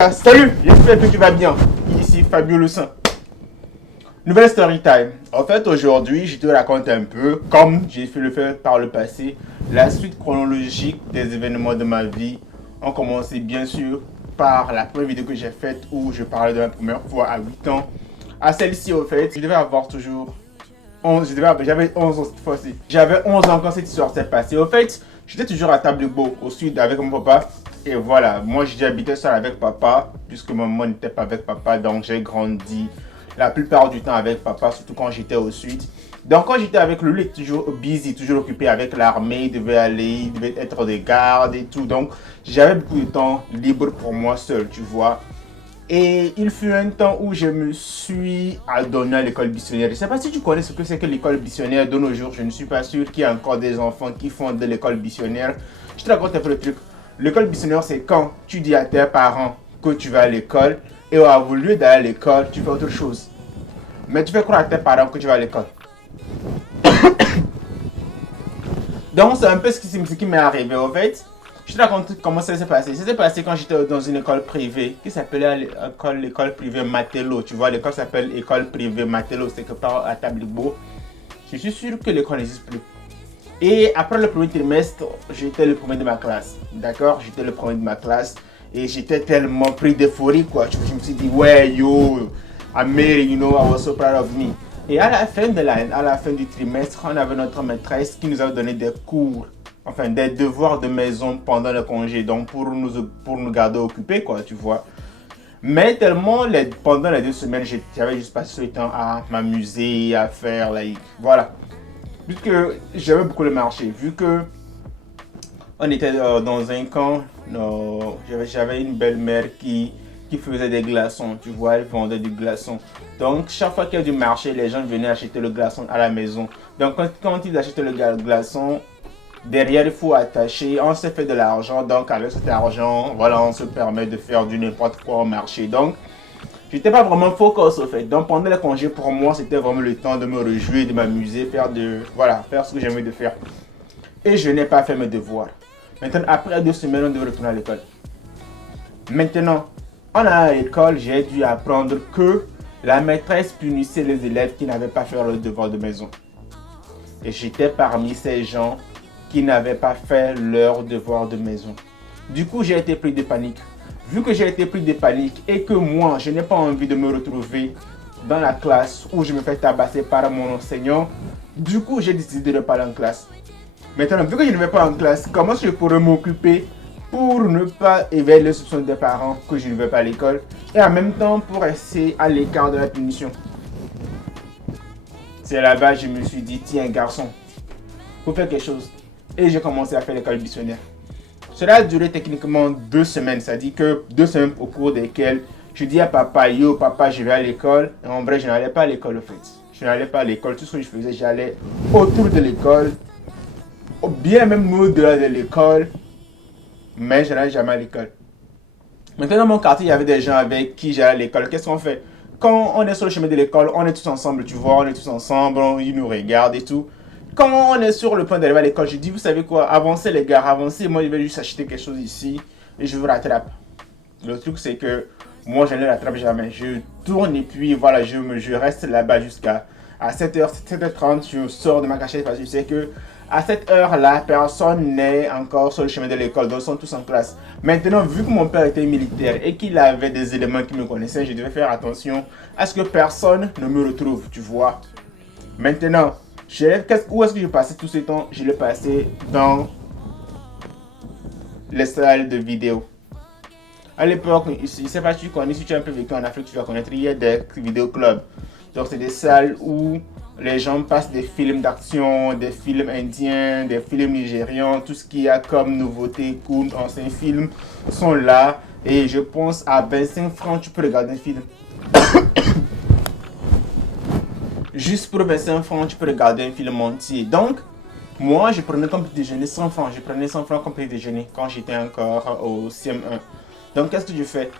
Salut, j'espère que tu vas bien. Ici Fabio Le Saint. Nouvelle story time. En fait, aujourd'hui, je te raconte un peu, comme j'ai fait le faire par le passé, la suite chronologique des événements de ma vie. On commençait bien sûr par la première vidéo que j'ai faite où je parlais de ma première fois à 8 ans. À celle-ci, au fait, je devais avoir toujours 11, j'avais 11 ans cette fois-ci. J'avais 11 ans quand cette histoire s'est passée. Au fait, j'étais toujours à Tablebo, au sud, avec mon papa. Et voilà, moi j'habitais seul avec papa, puisque maman n'était pas avec papa, donc j'ai grandi la plupart du temps avec papa, surtout quand j'étais au sud. Donc quand j'étais avec lui, il était toujours busy, toujours occupé avec l'armée, il devait aller, il devait être des gardes et tout. Donc j'avais beaucoup de temps libre pour moi seul, tu vois. Et il fut un temps où je me suis adonné à l'école missionnaire. Je ne sais pas si tu connais ce que c'est que l'école missionnaire de nos jours. Je ne suis pas sûr qu'il y a encore des enfants qui font de l'école missionnaire. Je te raconte un peu le truc. L'école missionnaire, c'est quand tu dis à tes parents que tu vas à l'école et au lieu d'aller à l'école, tu fais autre chose. Mais tu fais croire à tes parents que tu vas à l'école. Donc c'est un peu ce qui m'est arrivé en fait. Je te raconte comment ça s'est passé. Ça s'est passé quand j'étais dans une école privée qui s'appelait l'école privée Matelot. Tu vois, l'école s'appelle école privée Matelot, c'est que par à Tablibo. Je suis sûr que l'école n'existe plus. Et après le premier trimestre, j'étais le premier de ma classe. D'accord? J'étais le premier de ma classe. Et j'étais tellement pris d'euphorie, quoi. Je me suis dit, ouais, yo, I made it, you know, I was so proud of me. Et à la fin du trimestre, on avait notre maîtresse qui nous avait donné des cours, enfin des devoirs de maison pendant le congé, donc pour nous garder occupés, quoi, tu vois. Mais tellement, pendant les 2 semaines, j'avais juste passé le temps à m'amuser, à faire, like, voilà. Puisque j'avais beaucoup le marché, vu que on était dans un camp, j'avais une belle-mère qui faisait des glaçons, tu vois, elle vendait du glaçon. Donc chaque fois qu'il y a du marché, les gens venaient acheter le glaçon à la maison. Donc quand ils achetaient le glaçon, derrière il faut attacher, on s'est fait de l'argent, donc avec cet argent, voilà, on se permet de faire du n'importe quoi au marché. Donc j'étais pas vraiment focus au fait. Donc pendant les congés, pour moi, c'était vraiment le temps de me réjouir, de m'amuser, faire ce que j'aimais de faire. Et je n'ai pas fait mes devoirs. Maintenant, après 2 semaines, on devait retourner à l'école. Maintenant, en allant à l'école, j'ai dû apprendre que la maîtresse punissait les élèves qui n'avaient pas fait leur devoir de maison. Et j'étais parmi ces gens qui n'avaient pas fait leur devoir de maison. Du coup, j'ai été pris de panique. Vu que j'ai été pris de panique et que moi, je n'ai pas envie de me retrouver dans la classe où je me fais tabasser par mon enseignant, du coup, j'ai décidé de ne pas aller en classe. Maintenant, vu que je ne vais pas en classe, comment je pourrais m'occuper pour ne pas éveiller les soupçons des parents que je ne vais pas à l'école et en même temps pour rester à l'écart de la punition? C'est là-bas que je me suis dit, tiens garçon, faut faire quelque chose. Et j'ai commencé à faire l'école missionnaire. Cela a duré techniquement 2 semaines, c'est-à-dire que 2 semaines au cours desquelles je dis à papa, yo papa, je vais à l'école. Et en vrai, je n'allais pas à l'école au fait. Je n'allais pas à l'école, tout ce que je faisais, j'allais autour de l'école, bien même au-delà de l'école, mais je n'allais jamais à l'école. Maintenant, dans mon quartier, il y avait des gens avec qui j'allais à l'école. Qu'est-ce qu'on fait? Quand on est sur le chemin de l'école, on est tous ensemble, tu vois, on est tous ensemble, ils nous regardent et tout. Quand on est sur le point d'arriver à l'école, je dis, vous savez quoi, avancez les gars, avancez, moi je vais juste acheter quelque chose ici et je vous rattrape. Le truc c'est que moi je ne les rattrape jamais. Je tourne et puis voilà, je reste là-bas jusqu'à 7h, 7h30, je sors de ma cachette parce que je sais que à cette heure-là, personne n'est encore sur le chemin de l'école, donc ils sont tous en classe. Maintenant, vu que mon père était militaire et qu'il avait des éléments qui me connaissaient, je devais faire attention à ce que personne ne me retrouve, tu vois. Maintenant, où est-ce que je passais tout ce temps? Je l'ai passé dans les salles de vidéo. À l'époque, je ne sais pas si tu connais, si tu as un peu vécu en Afrique, tu vas connaître, il y a des vidéoclubs. Donc c'est des salles où les gens passent des films d'action, des films indiens, des films nigérians, tout ce qu'il y a comme nouveauté, cool, anciens films sont là. Et je pense à 25 francs, tu peux regarder un film. Juste pour 25 francs, tu peux regarder un film entier. Donc, moi, je prenais comme petit déjeuner 100 francs. Je prenais 100 francs comme petit déjeuner quand j'étais encore au CM1. Donc, qu'est-ce que je fais?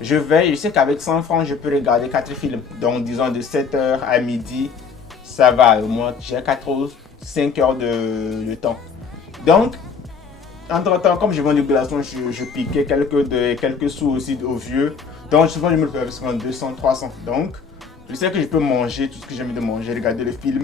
Je sais qu'avec 100 francs, je peux regarder 4 films. Donc, disons de 7h à midi, ça va. Au moins, j'ai 4 ou 5 heures de temps. Donc, Entre-temps, comme je vends du glaçon, je piquais quelques sous aussi au vieux. Donc souvent, je me le fais avec 200, 300. Donc, je sais que je peux manger tout ce que j'ai envie de manger, regarder le film.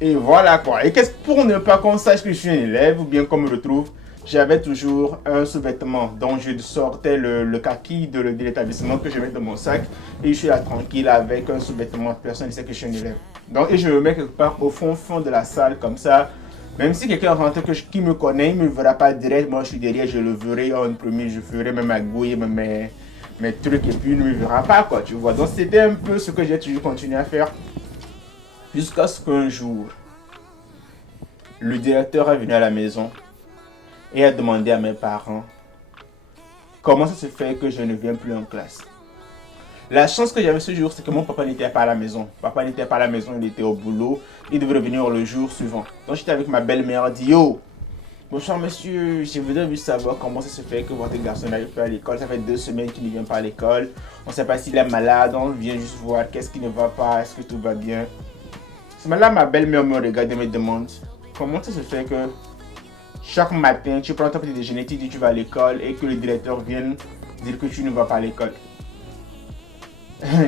Et voilà quoi. Et qu'est-ce pour ne pas qu'on sache que je suis un élève ou bien qu'on me retrouve, j'avais toujours un sous-vêtement. Donc je sortais le kaki de l'établissement que je mets dans mon sac et je suis là tranquille avec un sous-vêtement. Personne ne sait que je suis un élève. Donc et je me mets quelque part au fond de la salle comme ça. Même si quelqu'un rentre qui me connaît, il ne me verra pas direct. Moi je suis derrière, je le verrai en premier, je ferai même ma gouille, mes trucs et puis il ne me verra pas quoi, tu vois. Donc c'était un peu ce que j'ai toujours continué à faire. Jusqu'à ce qu'un jour, le directeur est venu à la maison et a demandé à mes parents comment ça se fait que je ne viens plus en classe. La chance que j'avais ce jour, c'est que mon papa n'était pas à la maison. Papa n'était pas à la maison, il était au boulot. Il devait revenir le jour suivant. Donc j'étais avec ma belle-mère, dit yo, bonsoir monsieur, je voudrais juste savoir comment ça se fait que votre garçon n'arrive pas à l'école. Ça fait 2 semaines qu'il ne vient pas à l'école. On ne sait pas s'il est malade, on vient juste voir qu'est-ce qui ne va pas, est-ce que tout va bien. Ce matin-là, ma belle-mère me regarde et me demande comment ça se fait que chaque matin, tu prends ton petit déjeuner, tu dis que tu vas à l'école et que le directeur vienne dire que tu ne vas pas à l'école.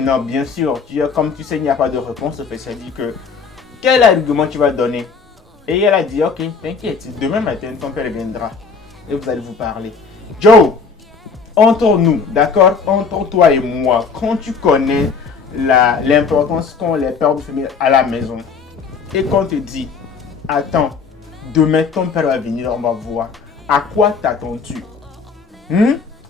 Non, bien sûr, comme tu sais, il n'y a pas de réponse. Ça dit que quel argument tu vas donner? Et elle a dit, ok, t'inquiète, demain matin, ton père viendra et vous allez vous parler. Joe, entre nous, d'accord, entre toi et moi, quand tu connais l'importance qu'ont les pères de famille à la maison et qu'on te dit, attends, demain ton père va venir, on va voir, à quoi t'attends-tu?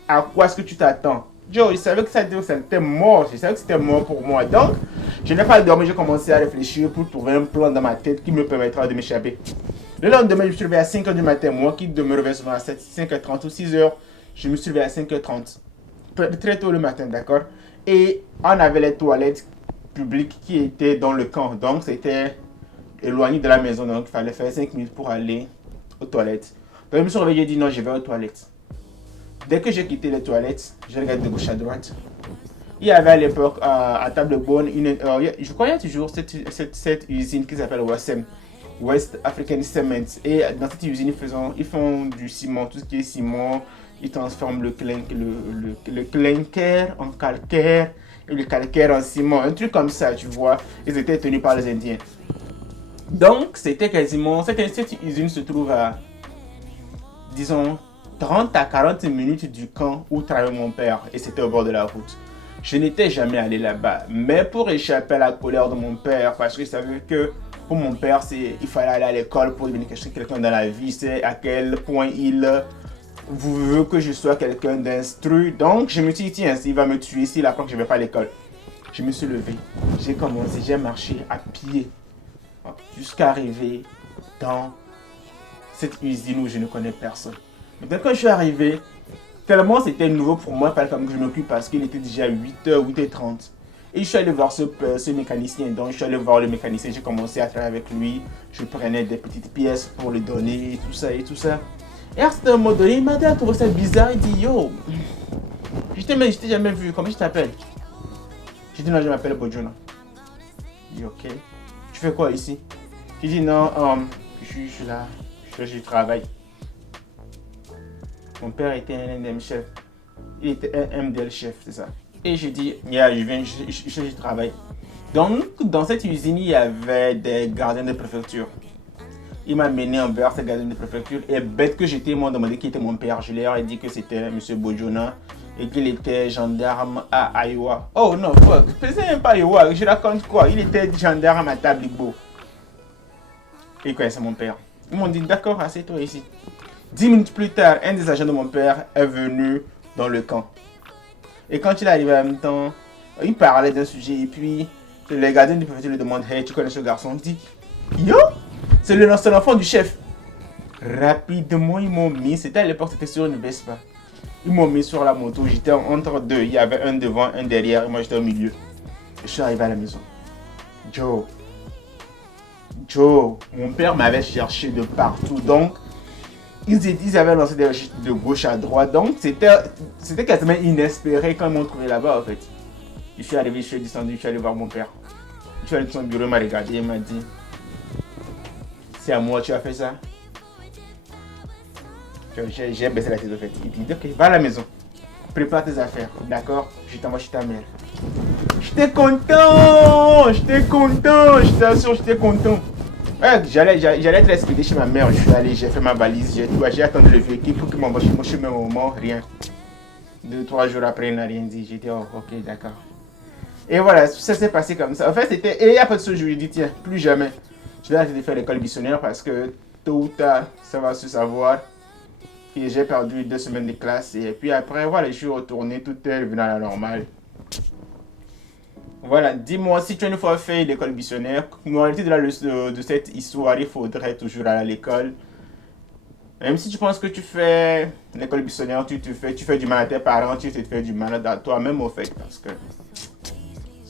À quoi est-ce que tu t'attends? Joe, je savais que c'était mort, je savais que c'était mort pour moi. Donc, je n'ai pas dormi, j'ai commencé à réfléchir pour trouver un plan dans ma tête qui me permettra de m'échapper. Le lendemain, je me suis levé à 5h du matin, moi qui me réveille souvent à 5h30 ou 6h, je me suis levé à 5h30. Très tôt le matin, d'accord? Et on avait les toilettes publiques qui étaient dans le camp, donc c'était éloigné de la maison, donc il fallait faire 5 minutes pour aller aux toilettes. Donc je me suis réveillé et dit non, je vais aux toilettes. Dès que j'ai quitté les toilettes, je regarde de gauche à droite. Il y avait à l'époque à Table Bonne, je crois qu'il y a toujours cette usine qui s'appelle WASEM, West African Cement. Et dans cette usine, ils font du ciment, tout ce qui est ciment. Ils transforment le clinker en calcaire et le calcaire en ciment. Un truc comme ça, tu vois. Ils étaient tenus par les Indiens. Donc, c'était quasiment... Cette usine se trouve à, disons, 30 à 40 minutes du camp où travaillait mon père. Et c'était au bord de la route. Je n'étais jamais allé là-bas. Mais pour échapper à la colère de mon père, parce que je savais que pour mon père, il fallait aller à l'école pour devenir quelqu'un dans la vie. C'est à quel point il veut que je sois quelqu'un d'instruit. Donc, je me suis dit, tiens, il va me tuer s'il apprend que je ne vais pas à l'école. Je me suis levé. J'ai marché à pied jusqu'à arriver dans cette usine où je ne connais personne. Mais quand je suis arrivé, tellement c'était nouveau pour moi, il fallait que je m'occupe parce qu'il était déjà 8h, 8h30. Et je suis allé voir ce mécanicien. Donc je suis allé voir le mécanicien, j'ai commencé à travailler avec lui. Je prenais des petites pièces pour lui donner et tout ça et tout ça. Et à un moment donné, il m'a dit, trouvé ça bizarre, il dit, yo, je t'ai jamais vu, comment je t'appelle? J'ai dit, non, je m'appelle Bojona. Il dit, ok. Tu fais quoi ici? J'ai dit, non, je suis là, je travaille. Mon père était un MDM chef. Il était un MDL chef, c'est ça. Et j'ai dit, yeah, je travaille. Donc, dans cette usine, il y avait des gardiens de préfecture. Il m'a mené envers ces gardiens de préfecture. Et bête que j'étais, ils m'ont demandé qui était mon père. Je leur ai dit que c'était M. Bojona et qu'il était gendarme à Iowa. Oh non, fuck, je ne faisais même pas Iowa. Je raconte quoi? Il était gendarme à Tablibo. Ils connaissaient mon père. Ils m'ont dit, d'accord, assieds-toi ici. 10 minutes plus tard, un des agents de mon père est venu dans le camp. Et quand il est arrivé en même temps, il parlait d'un sujet et puis les gardiens du préfecture lui demandent, hey, tu connais ce garçon? Il dit, yo, c'est l'enfant du chef. Rapidement, ils m'ont mis, c'était à l'époque, c'était sur une Vespa. Ils m'ont mis sur la moto, j'étais entre deux. Il y avait un devant, un derrière et moi j'étais au milieu. Je suis arrivé à la maison. Joe, mon père m'avait cherché de partout. Donc, ils avaient lancé des recherches de gauche à droite. Donc, c'était quasiment inespéré quand ils m'ont trouvé là-bas, en fait. Je suis arrivé, je suis descendu, je suis allé voir mon père. Je suis allé dans son bureau, il m'a regardé, il m'a dit, c'est à moi, tu as fait ça? J'ai baissé la tête au fait. Il dit ok, va à la maison. Prépare tes affaires. D'accord? Je t'envoie chez ta mère. J'étais content! J'étais content! Je t'assure, j'étais content. Ouais, j'allais être expédié chez ma mère. Je suis allé, j'ai fait ma valise, j'ai attendu le véhicule pour qu'il m'envoie chez moi. Chez mon moment, rien. 2-3 jours après, il n'a rien dit. J'étais oh, ok, d'accord. Et voilà, ça s'est passé comme ça. En fait, c'était. Et après ce jour, je lui ai dit tiens, plus jamais. Je vais arrêter de faire l'école missionnaire parce que tôt ou tard, ça va se savoir. Et j'ai perdu 2 semaines de classe. Et puis après, voilà, je suis retourné, tout est revenu à la normale. Voilà, dis-moi si tu as une fois fait l'école missionnaire, moralité de cette histoire, il faudrait toujours aller à l'école. Même si tu penses que tu fais l'école missionnaire, tu fais du mal à tes parents, tu te fais du mal à toi-même au fait, parce que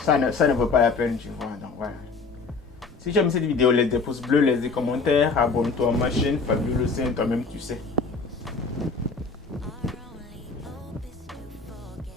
ça ne vaut pas la peine, tu vois. Donc voilà. Si tu aimes cette vidéo, laisse des pouces bleus, laisse des commentaires, abonne-toi à ma chaîne, Fabio Le Saint, toi-même tu sais.